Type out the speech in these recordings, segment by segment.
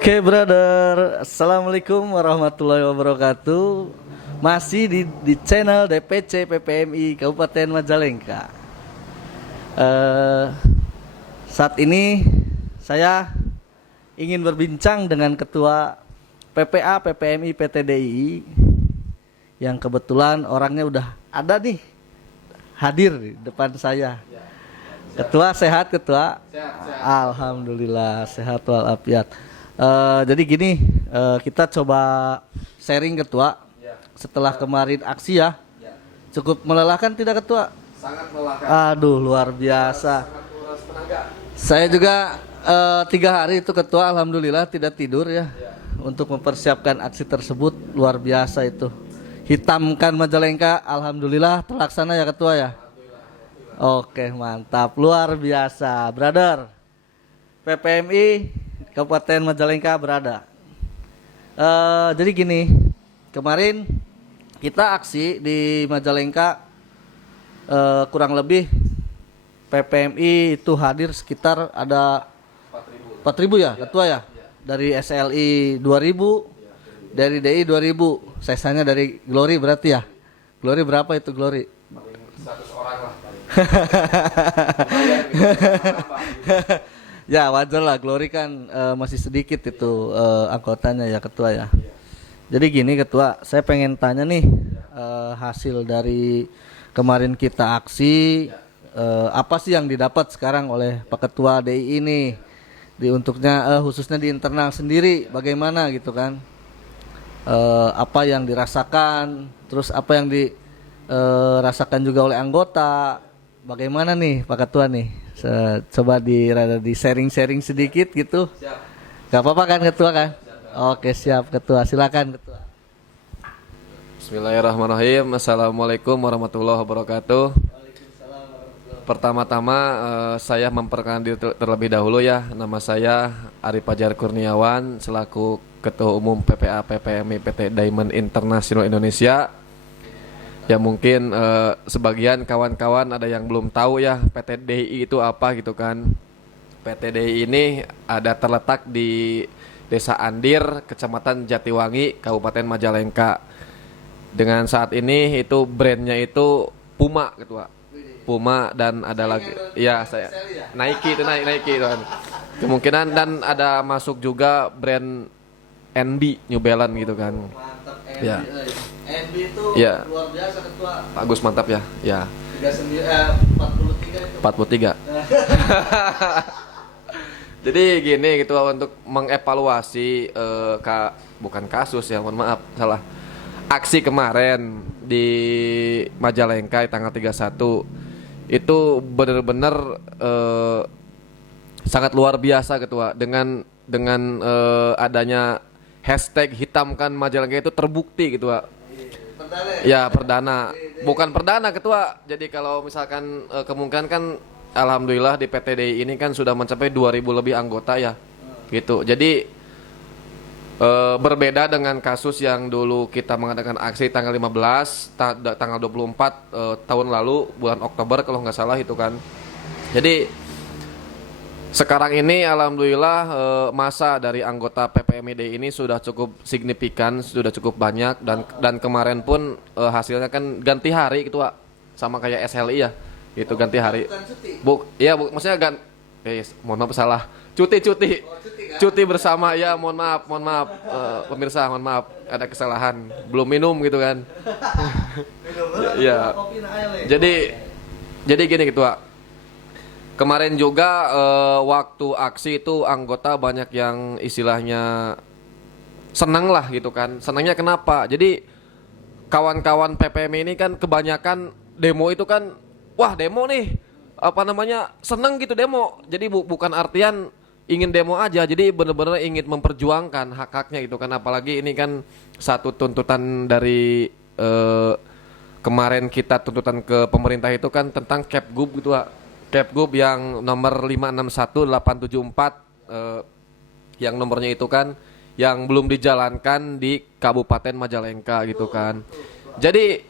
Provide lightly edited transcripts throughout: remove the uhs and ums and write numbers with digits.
Oke, brother. Assalamualaikum warahmatullahi wabarakatuh. Masih di channel DPC PPMI Kabupaten Majalengka. Saat ini saya ingin berbincang dengan Ketua PPA PPMI PTDI yang kebetulan orangnya udah ada nih, hadir di depan saya. Ketua sehat, Ketua? Sehat. Alhamdulillah sehat walafiat. Jadi gini, kita coba sharing, Ketua. Setelah kemarin aksi ya, cukup melelahkan tidak, Ketua? Sangat melelahkan. Aduh, luar biasa. Sangat menguras tenaga. Saya juga 3 hari itu, Ketua, alhamdulillah tidak tidur ya, untuk mempersiapkan aksi tersebut. Luar biasa itu. Hitamkan Majalengka, alhamdulillah terlaksana ya, Ketua ya. Oke, mantap, luar biasa, brother. PPMI Kabupaten Majalengka berada. Jadi gini, kemarin kita aksi di Majalengka, kurang lebih PPMI itu hadir sekitar ada 4.000 ya, Ketua ya. Dari SLI 2.000, dari DI 2.000, sisanya dari Glory berarti ya. Glory berapa itu, Glory? 100 orang lah. Ya wajar lah, Glory kan masih sedikit itu anggotanya ya, Ketua ya. Jadi gini, Ketua, saya pengen tanya nih, hasil dari kemarin kita aksi, apa sih yang didapat sekarang oleh Pak Ketua DI ini, untuknya khususnya di internal sendiri bagaimana gitu kan? Apa yang dirasakan, terus apa yang dirasakan juga oleh anggota. Bagaimana nih Pak Ketua nih? Coba di sharing-sharing sedikit gitu. Siap. Gak apa-apa kan, Ketua kan? Oke, siap, Ketua. Silakan, Ketua. Bismillahirrahmanirrahim. Assalamualaikum warahmatullahi wabarakatuh. Pertama-tama saya memperkenalkan diri terlebih dahulu ya. Nama saya Ari Fajar Kurniawan selaku Ketua Umum PPA PPMI PT Diamond International Indonesia. Ya mungkin sebagian kawan-kawan ada yang belum tahu ya PTDI itu apa gitu kan. PTDI ini ada terletak di Desa Andir, Kecamatan Jatiwangi, Kabupaten Majalengka. Dengan saat ini itu brandnya itu Puma, Ketua. Puma, dan ada lagi ya saya Nike itu Nike itu kan. Kemungkinan dan ada masuk juga brand NB, New Balance gitu kan. Mantap, Ya. NB itu Ya. luar biasa, Ketua. Bagus, mantap ya. Ya. 43 itu. 43. Jadi gini gitu, untuk mengevaluasi bukan kasus ya, mohon maaf salah. Aksi kemarin di Majalengka di tanggal 31 itu benar-benar sangat luar biasa, Ketua. Dengan adanya hashtag hitamkan Majalengka itu terbukti, Ketua. Ya perdana, bukan perdana, Ketua. Jadi kalau misalkan kemungkinan kan, alhamdulillah di PTDI ini kan sudah mencapai 2.000 lebih anggota ya, gitu. Jadi berbeda dengan kasus yang dulu kita mengadakan aksi tanggal 15, tanggal 24 tahun lalu bulan Oktober kalau nggak salah itu kan. Jadi sekarang ini alhamdulillah masa dari anggota PPMID ini sudah cukup signifikan, sudah cukup banyak, dan kemarin pun hasilnya kan ganti hari gitu, Pak. Sama kayak SLI ya. Itu ganti hari. Maksudnya mohon maaf salah. Cuti kan? Cuti bersama ya, mohon maaf pemirsa, mohon maaf ada kesalahan. Belum minum gitu kan. Ya. Jadi gini gitu, Pak. Kemarin juga waktu aksi itu anggota banyak yang istilahnya senang lah gitu kan. Senangnya kenapa? Jadi kawan-kawan PPM ini kan kebanyakan demo itu kan, wah demo nih, apa namanya, senang gitu demo. Jadi bukan artian ingin demo aja, jadi benar-benar ingin memperjuangkan hak-haknya gitu kan. Apalagi ini kan satu tuntutan dari kemarin kita tuntutan ke pemerintah itu kan tentang Capgub gitu, Pak. Capgub yang nomor 561874 yang nomornya itu kan yang belum dijalankan di Kabupaten Majalengka gitu kan. Jadi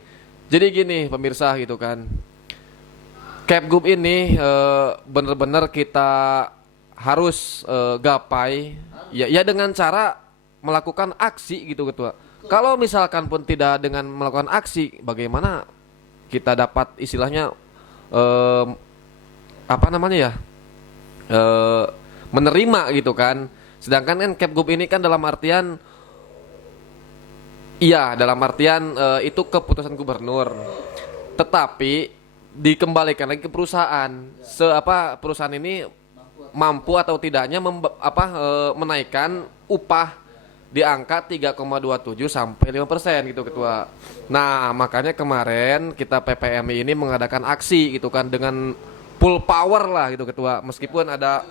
gini pemirsa gitu kan. Capgub ini benar-benar kita harus gapai ya dengan cara melakukan aksi gitu ketua. Kalau misalkan pun tidak dengan melakukan aksi, bagaimana kita dapat istilahnya apa namanya ya menerima gitu kan. Sedangkan kan Kepgub ini kan dalam artian itu keputusan gubernur, tetapi dikembalikan lagi ke perusahaan. Perusahaan ini mampu atau tidaknya menaikkan upah di angka 3,27 sampai 5% gitu ketua. Nah makanya kemarin kita PPMI ini mengadakan aksi gitu kan dengan full power lah gitu ketua. Meskipun ada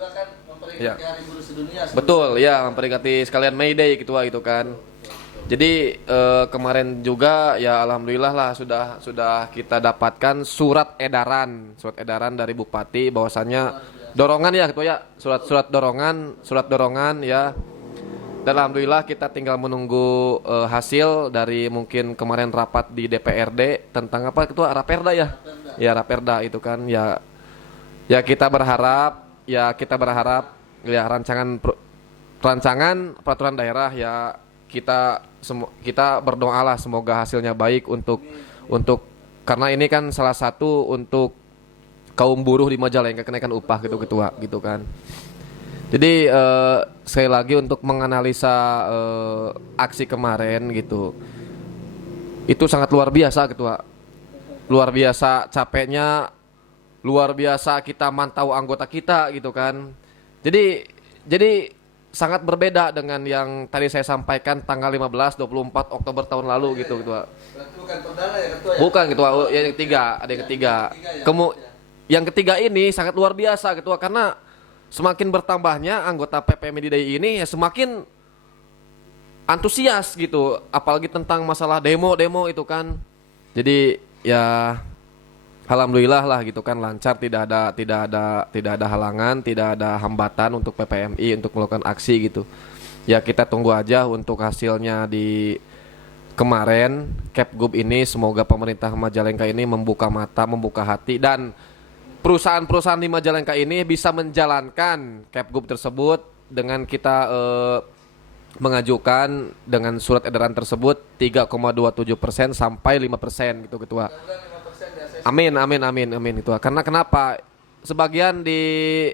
ya, Hari Buruh Sedunia. betul ya, memperingati sekalian May Day ketua gitu kan. Jadi kemarin juga ya alhamdulillah lah sudah kita dapatkan surat edaran dari Bupati bahwasannya dorongan ya ketua ya, surat dorongan ya. Dan alhamdulillah kita tinggal menunggu hasil dari mungkin kemarin rapat di DPRD tentang apa ketua, Raperda ya. Ya Raperda itu kan ya kita berharap ya rancangan peraturan daerah ya kita berdoalah semoga hasilnya baik untuk karena ini kan salah satu untuk kaum buruh di Majalengka kenaikan upah gitu ketua gitu kan. Jadi sekali lagi untuk menganalisa aksi kemarin gitu, itu sangat luar biasa ketua, luar biasa capeknya, luar biasa kita mantau anggota kita gitu kan. Jadi sangat berbeda dengan yang tadi saya sampaikan tanggal 15, 24 Oktober tahun lalu gitu ketua. Berarti bukan perdana ya ketua ya? Bukan ketua, yang ketiga, ada yang ketiga. Yang ketiga ini sangat luar biasa ketua, karena semakin bertambahnya anggota PPMI DI ini ya semakin antusias gitu, apalagi tentang masalah demo itu kan. Jadi ya alhamdulillah lah gitu kan, lancar, tidak ada halangan, tidak ada hambatan untuk PPMI untuk melakukan aksi gitu. Ya kita tunggu aja untuk hasilnya di kemarin Kepgub ini, semoga pemerintah Majalengka ini membuka mata, membuka hati, dan perusahaan-perusahaan di Majalengka ini bisa menjalankan Kepgub tersebut dengan kita mengajukan dengan surat edaran tersebut 3,27% sampai 5% gitu ketua. Amin itu. Karena kenapa? Sebagian di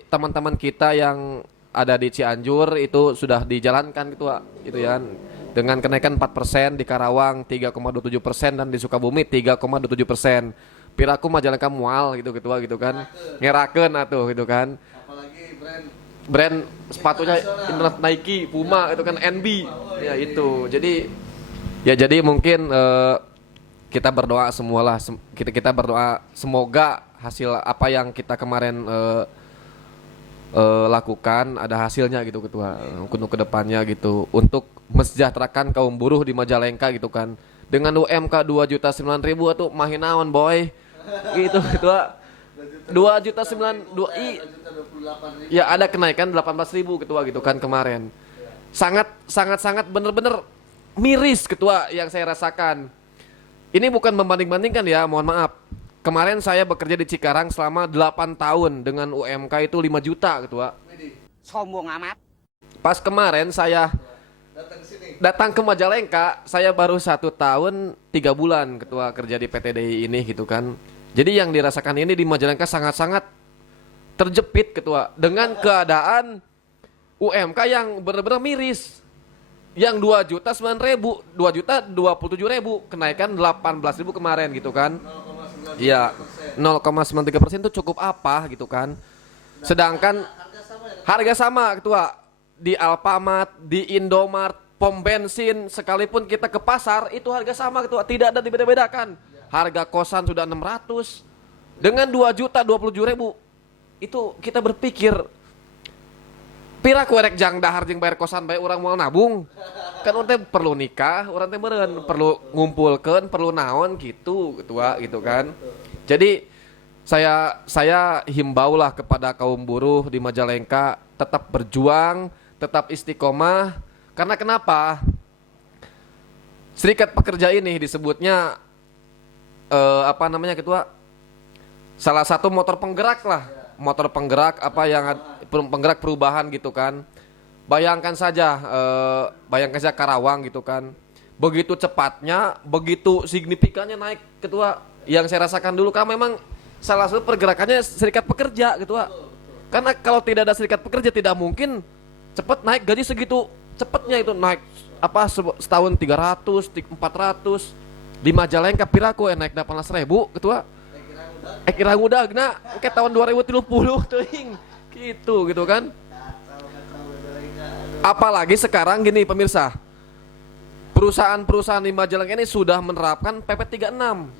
teman-teman kita yang ada di Cianjur itu sudah dijalankan gitu ya. Dengan kenaikan 4%, di Karawang 3,27% dan di Sukabumi 3,27%. Piraku Majalengka mual gitu ketua gitu kan. Ngerakeun atuh gitu kan. Apalagi brand sepatunya internet Nike, Puma itu kan, NB. Ya itu. Jadi mungkin kita berdoa semualah, kita berdoa semoga hasil apa yang kita kemarin lakukan ada hasilnya gitu ketua, untuk kedepannya gitu, untuk mensejahterakan kaum buruh di Majalengka gitu kan. Dengan UMK 2.900.000 atau mahinawan boy gitu ketua. 2.900.000 ya ada kenaikan 18.000 ketua gitu kan kemarin. Sangat bener-bener miris ketua yang saya rasakan. Ini bukan membanding-bandingkan ya, mohon maaf. Kemarin saya bekerja di Cikarang selama 8 tahun dengan UMK itu 5 juta ketua. Sombong amat. Pas kemarin saya datang ke Majalengka, saya baru 1 tahun 3 bulan ketua kerja di PT DI ini gitu kan. Jadi yang dirasakan ini di Majalengka sangat-sangat terjepit ketua, dengan keadaan UMK yang benar-benar miris. Yang 2.900.000, 2.027.000, kenaikan 18.000 kemarin gitu kan. Iya, 0,93% itu cukup apa gitu kan. Sedangkan harga sama ketua di Alfamart, di Indomart, pom bensin, sekalipun kita ke pasar itu harga sama ketua, tidak ada dibeda-bedakan. Harga kosan sudah 600 dengan 2.027.000. Itu kita berpikir, pira kuerek jang dahar jeung bayar kosan bae urang moal nabung. Kan urang teh perlu nikah, urang teh meureun perlu ngumpulkeun, perlu naon gitu ketua gitu kan. Jadi saya himbaulah kepada kaum buruh di Majalengka tetap berjuang, tetap istiqomah. Karena kenapa? Serikat pekerja ini disebutnya apa namanya ketua? Salah satu motor penggerak lah motor penggerak penggerak perubahan gitu kan. Bayangkan saja Karawang gitu kan. Begitu cepatnya, begitu signifikannya naik ketua. Yang saya rasakan dulu karena memang salah satu pergerakannya serikat pekerja ketua. Karena kalau tidak ada serikat pekerja tidak mungkin cepat naik gaji segitu cepatnya itu naik setahun 300, 400. Di Majalengka piraku naik 18.000 ketua. Ekirang udah ke tahun 2030 teuing. Gitu kan. Apalagi sekarang gini pemirsa, perusahaan-perusahaan di Majalengka ini sudah menerapkan PP 36,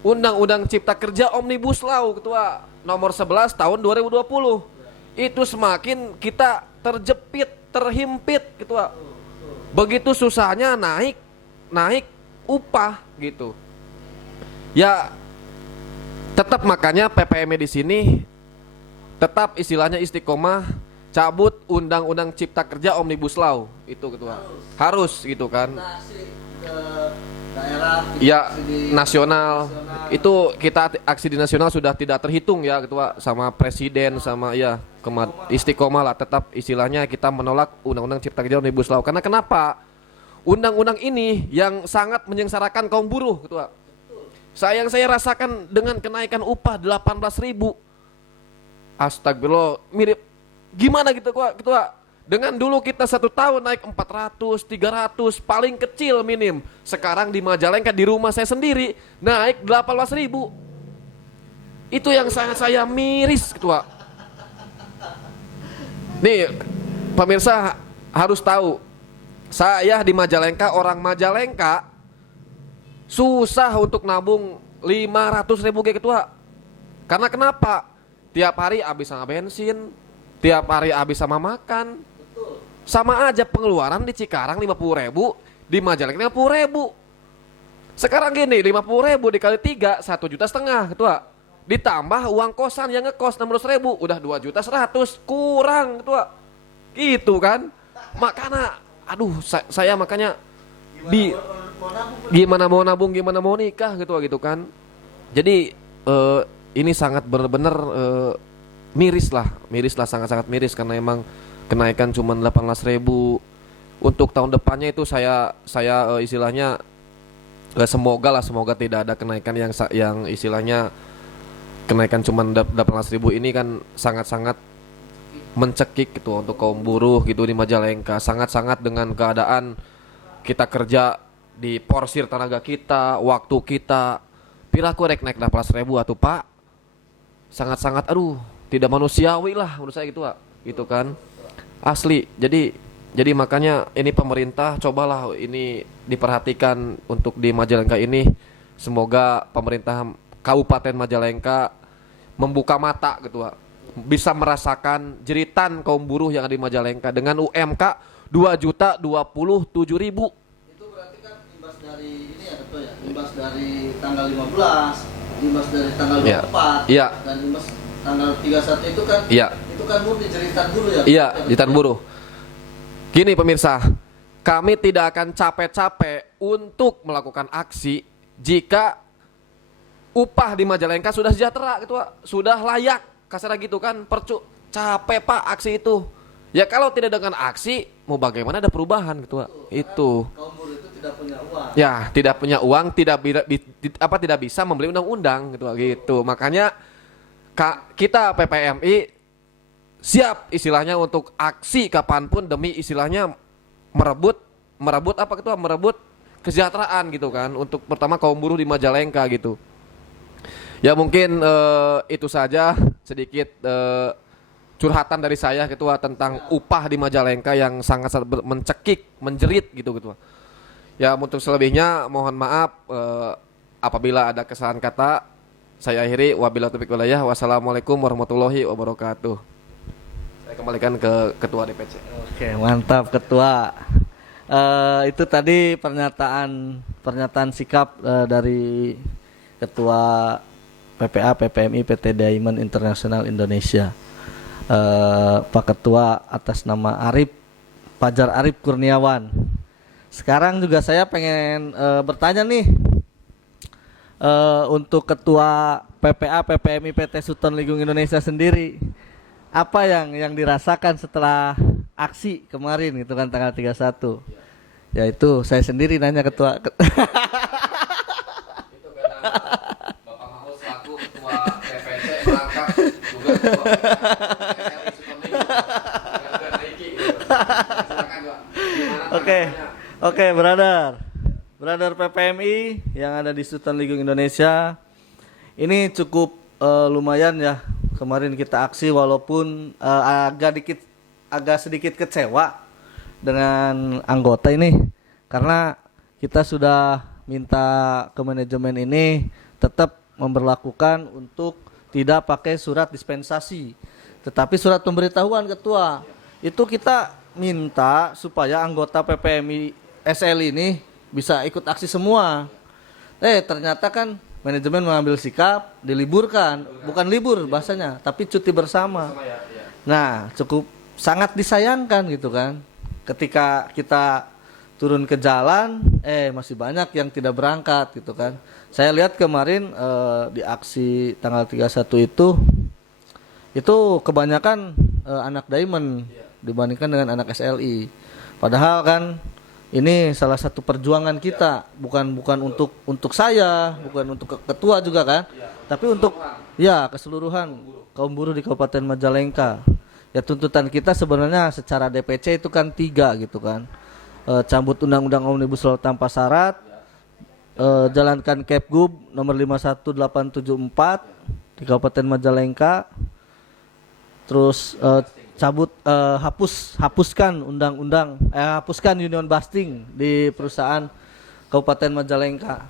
Undang-Undang Cipta Kerja Omnibus Law ketua nomor 11 tahun 2020. Itu semakin kita terhimpit ketua. Begitu susahnya naik upah gitu. Ya tetap makanya PPM di sini tetap istilahnya istiqomah cabut Undang-Undang Cipta Kerja Omnibus Law itu ketua. Harus gitu kan. Daerah ya nasional itu kita aksi di nasional sudah tidak terhitung ya ketua sama presiden sama istiqomah lah tetap istilahnya kita menolak Undang-Undang Cipta Kerja Omnibus Law karena kenapa undang-undang ini yang sangat menyengsarakan kaum buruh ketua. Saya rasakan dengan kenaikan upah 18.000. Astagfirullah, mirip gimana gitu ketua. Dengan dulu kita 1 tahun naik 400, 300, paling kecil minim. Sekarang di Majalengka di rumah saya sendiri naik 18.000. Itu yang saya miris ketua. Nih pemirsa harus tahu, saya di Majalengka, orang Majalengka susah untuk nabung 500.000 ketua. Karena kenapa? Tiap hari habis sama bensin, tiap hari habis sama makan. Sama aja pengeluaran di Cikarang 50.000, di Majalengka 50.000. Sekarang gini 50.000 dikali 3 1,5 juta ketua. Ditambah uang kosan yang ngekos 600.000 udah 2.100.000 kurang ketua. Gitu kan? Makanya saya makanya gimana mau nabung gimana mau nikah gitu kan. Jadi ini sangat benar-benar miris lah sangat-sangat miris karena emang kenaikan cuma 18.000. Untuk tahun depannya itu saya istilahnya semoga tidak ada kenaikan yang istilahnya kenaikan cuma 18.000 ini kan sangat-sangat mencekik gitu untuk kaum buruh gitu di Majalengka. Sangat-sangat dengan keadaan kita kerja di porsir tenaga kita, waktu kita. Piraku naik 18.000 atuh Pak. Sangat-sangat tidak manusiawi lah menurut saya gitu kan. Asli. Jadi makanya ini pemerintah cobalah ini diperhatikan untuk di Majalengka ini. Semoga pemerintah Kabupaten Majalengka membuka mata gitu, bisa merasakan jeritan kaum buruh yang ada di Majalengka dengan UMK 2.027.000. Itu berarti kan imbas dari ini ya ketua ya. Imbas dari tanggal 15, imbas dari tanggal 24, dan imbas tanggal 31 itu kan. Itu kan murni jeritan buruh ya. Iya, jeritan buruh. Gini pemirsa, kami tidak akan capek-capek untuk melakukan aksi jika upah di Majalengka sudah sejahtera gitu, sudah layak, kasar gitu kan. Capek Pak aksi itu. Ya kalau tidak dengan aksi, mau bagaimana ada perubahan gitu, itu. Kaum buruh itu tidak punya uang. Ya, tidak punya uang, tidak bisa membeli undang-undang gitu. Makanya kita PPMI siap istilahnya untuk aksi kapanpun demi istilahnya merebut kesejahteraan gitu kan untuk pertama kaum buruh di Majalengka gitu. Ya mungkin itu saja sedikit curhatan dari saya ketua tentang upah di Majalengka yang sangat mencekik, menjerit gitu ketua. Ya untuk selebihnya mohon maaf apabila ada kesalahan kata. Saya akhiri wabillahi taufiq wal hidayah. Wassalamualaikum warahmatullahi wabarakatuh. Saya kembalikan ke ketua DPC. Oke, mantap ketua. Itu tadi pernyataan sikap dari ketua PPA PPMI PT Diamond International Indonesia, Pak Ketua atas nama Fajar Arif Kurniawan. Sekarang juga saya pengen bertanya nih, untuk ketua PPA PPMI PT Sutton Ligung Indonesia sendiri, apa yang dirasakan setelah aksi kemarin gitu kan tanggal 31? Ya itu saya sendiri nanya ketua. Itu karena Bapak Mahfud selaku ketua PPC merangkap juga ketua PPSLI Sutton Ligung. Dengan Nike gitu. Silakan Pak. Gimana Oke, tanggapannya? oke, brother PPMI yang ada di Sutton Ligung Indonesia, ini cukup lumayan ya. Kemarin kita aksi walaupun agak sedikit kecewa dengan anggota ini, karena kita sudah minta ke manajemen ini tetap memberlakukan untuk tidak pakai surat dispensasi, tetapi surat pemberitahuan ketua. Itu kita minta supaya anggota PPMI SL ini bisa ikut aksi semua. Ternyata kan manajemen mengambil sikap diliburkan, bukan libur bahasanya, tapi cuti bersama. Nah, cukup sangat disayangkan gitu kan. Ketika kita turun ke jalan, masih banyak yang tidak berangkat gitu kan. Saya lihat kemarin di aksi tanggal 31 itu kebanyakan anak Diamond dibandingkan dengan anak SLI. Padahal kan ini salah satu perjuangan kita, bukan untuk saya, bukan untuk ketua juga kan, tapi untuk keseluruhan kaum buruh di Kabupaten Majalengka. Ya tuntutan kita sebenarnya secara DPC itu kan 3 gitu kan. Cabut Undang-Undang Omnibus Law tanpa syarat, jalankan Kepgub nomor 51874 di Kabupaten Majalengka, terus hapuskan hapuskan union busting di perusahaan Kabupaten Majalengka.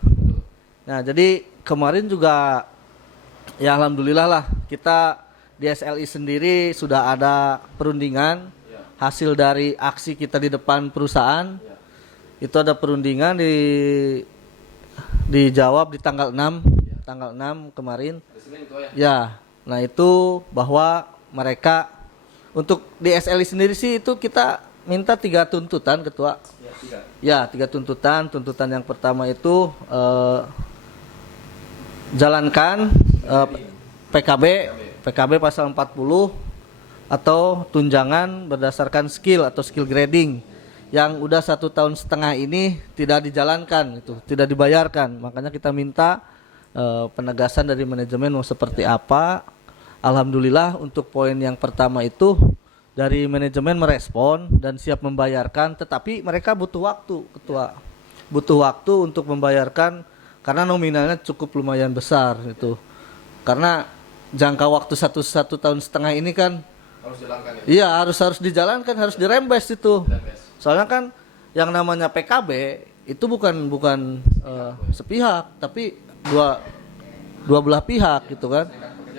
Nah, jadi kemarin juga ya alhamdulillah lah kita di SLI sendiri sudah ada perundingan hasil dari aksi kita di depan perusahaan. Itu ada perundingan dijawab di tanggal 6 kemarin. Ya, nah itu bahwa mereka untuk di SLI sendiri sih itu kita minta 3 tuntutan ketua. Ya, 3 tuntutan. Tuntutan yang pertama itu jalankan PKB pasal 40 atau tunjangan berdasarkan skill atau skill grading yang udah 1,5 tahun ini tidak dijalankan, itu tidak dibayarkan. Makanya kita minta penegasan dari manajemen mau seperti apa. Alhamdulillah untuk poin yang pertama itu dari manajemen merespon dan siap membayarkan, tetapi mereka butuh waktu ketua, butuh waktu untuk membayarkan karena nominalnya cukup lumayan besar itu. Karena jangka waktu 1,5 tahun ini kan Harus dijalankan ya? Iya harus dijalankan, harus dirembes itu. Soalnya kan yang namanya PKB itu bukan sepihak, tapi dua belah pihak gitu kan.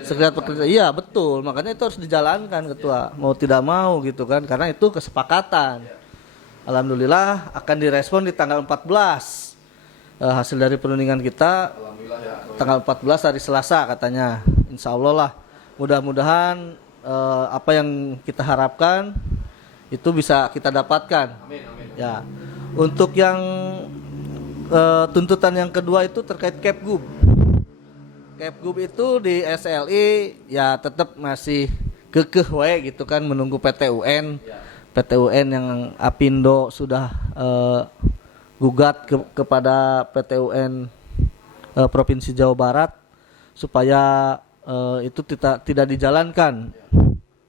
Serikat pekerja, iya betul, makanya itu harus dijalankan ketua, mau tidak mau gitu kan, karena itu kesepakatan. Alhamdulillah akan direspon di tanggal 14. Hasil dari perundingan kita tanggal 14 hari Selasa katanya. Insya Allah lah, mudah-mudahan apa yang kita harapkan itu bisa kita dapatkan. Amin. Ya, untuk yang tuntutan yang kedua itu terkait Kepgub. Kepgub itu di SLI ya tetap masih kekeh we gitu kan menunggu PT UN. PT UN yang Apindo sudah gugat kepada PT UN Provinsi Jawa Barat supaya itu tidak dijalankan.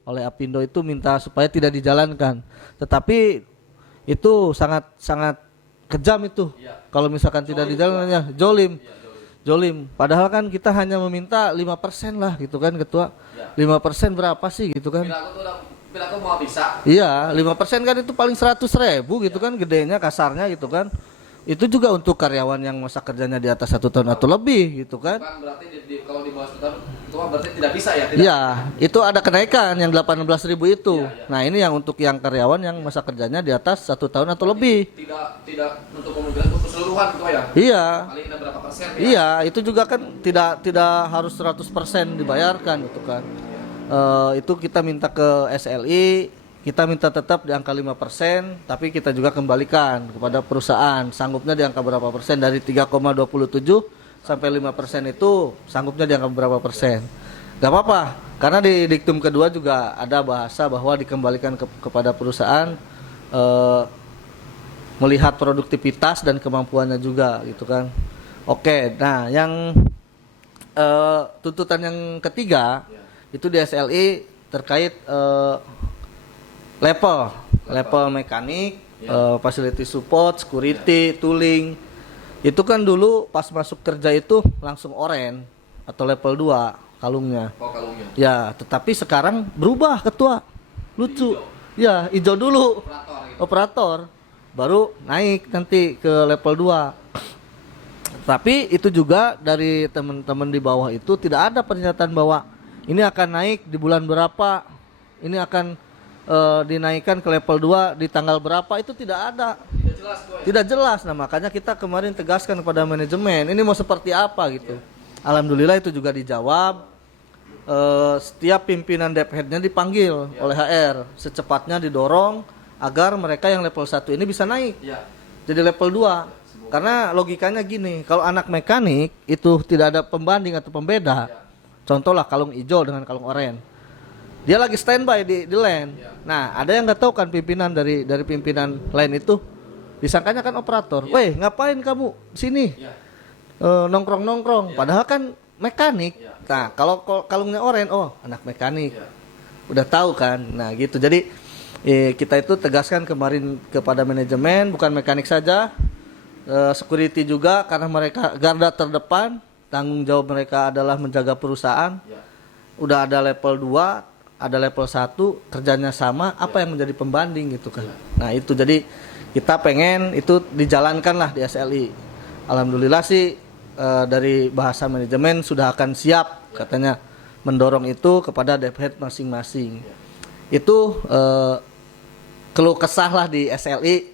Oleh Apindo itu minta supaya tidak dijalankan. Tetapi itu sangat kejam itu. Kalau misalkan tidak dijalankannya, jolim. Padahal kan kita hanya meminta 5% lah gitu kan ketua. 5% berapa sih gitu kan? Bila aku mau bisa. Iya, 5% kan itu paling 100.000 gitu kan, gedenya kasarnya gitu kan. Itu juga untuk karyawan yang masa kerjanya di atas 1 tahun atau lebih gitu kan. Bukan berarti kalau di bawah 1 tahun itu berarti tidak bisa ya? Iya, itu ada kenaikan yang 18.000 itu. Nah, ini yang untuk yang karyawan yang masa kerjanya di atas 1 tahun atau lebih. Tidak untuk kemungkinan untuk keseluruhan itu ya? Iya. Paling ada berapa persen ya? Iya, itu juga kan tidak harus 100% dibayarkan gitu kan. Itu kita minta ke SLI, kita minta tetap di angka 5%, tapi kita juga kembalikan kepada perusahaan. Sanggupnya di angka berapa persen dari 3,27 sampai 5% itu sanggupnya dianggap berapa persen. Gak apa-apa, karena di diktum kedua juga ada bahasa bahwa dikembalikan kepada perusahaan melihat produktivitas dan kemampuannya juga gitu kan. Oke, nah yang tuntutan yang ketiga itu di SLI terkait level mekanik, facility support, security, tooling. Itu kan dulu pas masuk kerja itu langsung oren atau level 2 kalungnya. Oh, kalungnya. Ya, tetapi sekarang berubah ketua. Lucu. Ya, hijau dulu. Operator. Baru naik nanti ke level 2. Tapi itu juga dari teman-teman di bawah itu tidak ada pernyataan bahwa ini akan naik di bulan berapa. Ini akan dinaikkan ke level 2 di tanggal berapa, itu tidak ada. Tidak jelas. Nah, makanya kita kemarin tegaskan kepada manajemen, ini mau seperti apa gitu. Alhamdulillah itu juga dijawab. Setiap pimpinan Depheadnya dipanggil oleh HR, secepatnya didorong agar mereka yang level 1 ini bisa naik. Jadi level 2. Karena logikanya gini, kalau anak mekanik itu tidak ada pembanding atau pembeda. Contohlah kalung hijau dengan kalung oranye. Dia lagi standby di land. Nah, ada yang nggak tahu kan pimpinan dari pimpinan lain itu disangkanya kan operator. Weh, ngapain kamu sini? Nongkrong-nongkrong. Padahal kan mekanik. Nah, kalau kalungnya oranye, oh anak mekanik. Udah tahu kan. Nah, gitu. Jadi kita itu tegaskan kemarin kepada manajemen, bukan mekanik saja, security juga, karena mereka garda terdepan. Tanggung jawab mereka adalah menjaga perusahaan. Udah ada level 2, ada level 1, kerjanya sama, apa yang menjadi pembanding gitu kan. Nah, itu jadi kita pengen itu dijalankan lah di SLI. Alhamdulillah sih dari bahasa manajemen sudah akan siap katanya mendorong itu kepada Dephead masing-masing. Itu keluh kesah lah di SLI.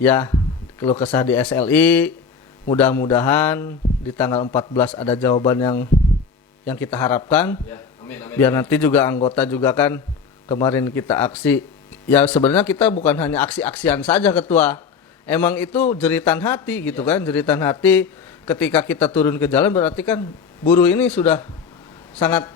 Ya, keluh kesah di SLI. Mudah-mudahan di tanggal 14 ada jawaban yang kita harapkan. Amin. Biar nanti juga anggota juga kan kemarin kita aksi. Ya sebenarnya kita bukan hanya aksi-aksian saja ketua. Emang itu jeritan hati gitu kan, jeritan hati ketika kita turun ke jalan berarti kan buruh ini sudah sangat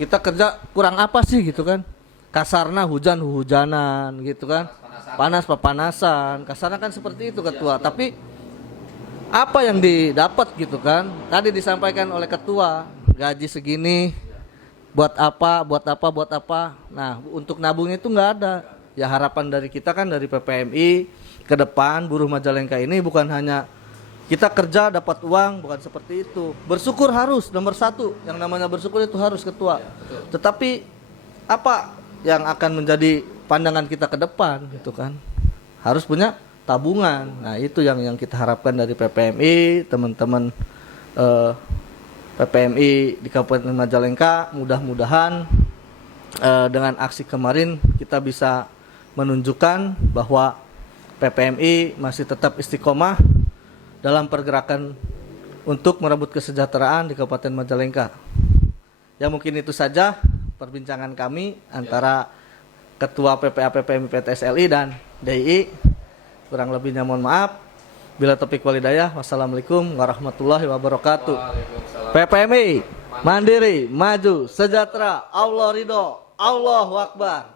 kita kerja kurang apa sih gitu kan. Kasarnya hujan-hujanan gitu kan. Panas-panasan. Kasarnya kan seperti itu ketua, tapi apa yang didapat gitu kan? Tadi disampaikan oleh ketua, gaji segini buat apa. Nah, untuk nabungnya itu nggak ada. Ya harapan dari kita kan dari PPMI ke depan buruh Majalengka ini bukan hanya kita kerja dapat uang, bukan seperti itu. Bersyukur harus nomor 1, yang namanya bersyukur itu harus ketua. Tetapi apa yang akan menjadi pandangan kita ke depan gitu kan? Harus punya tabungan. Nah, itu yang kita harapkan dari PPMI, teman-teman PPMI di Kabupaten Majalengka. Mudah-mudahan dengan aksi kemarin kita bisa menunjukkan bahwa PPMI masih tetap istiqomah dalam pergerakan untuk merebut kesejahteraan di Kabupaten Majalengka. Ya mungkin itu saja perbincangan kami antara Ketua PPA PPMI PT SLI dan DII. Kurang lebihnya mohon maaf. Bila taufiq wal hidayah. Wassalamualaikum warahmatullahi wabarakatuh. PPMI mandiri, maju, sejahtera, Allah ridho, Allahu Akbar.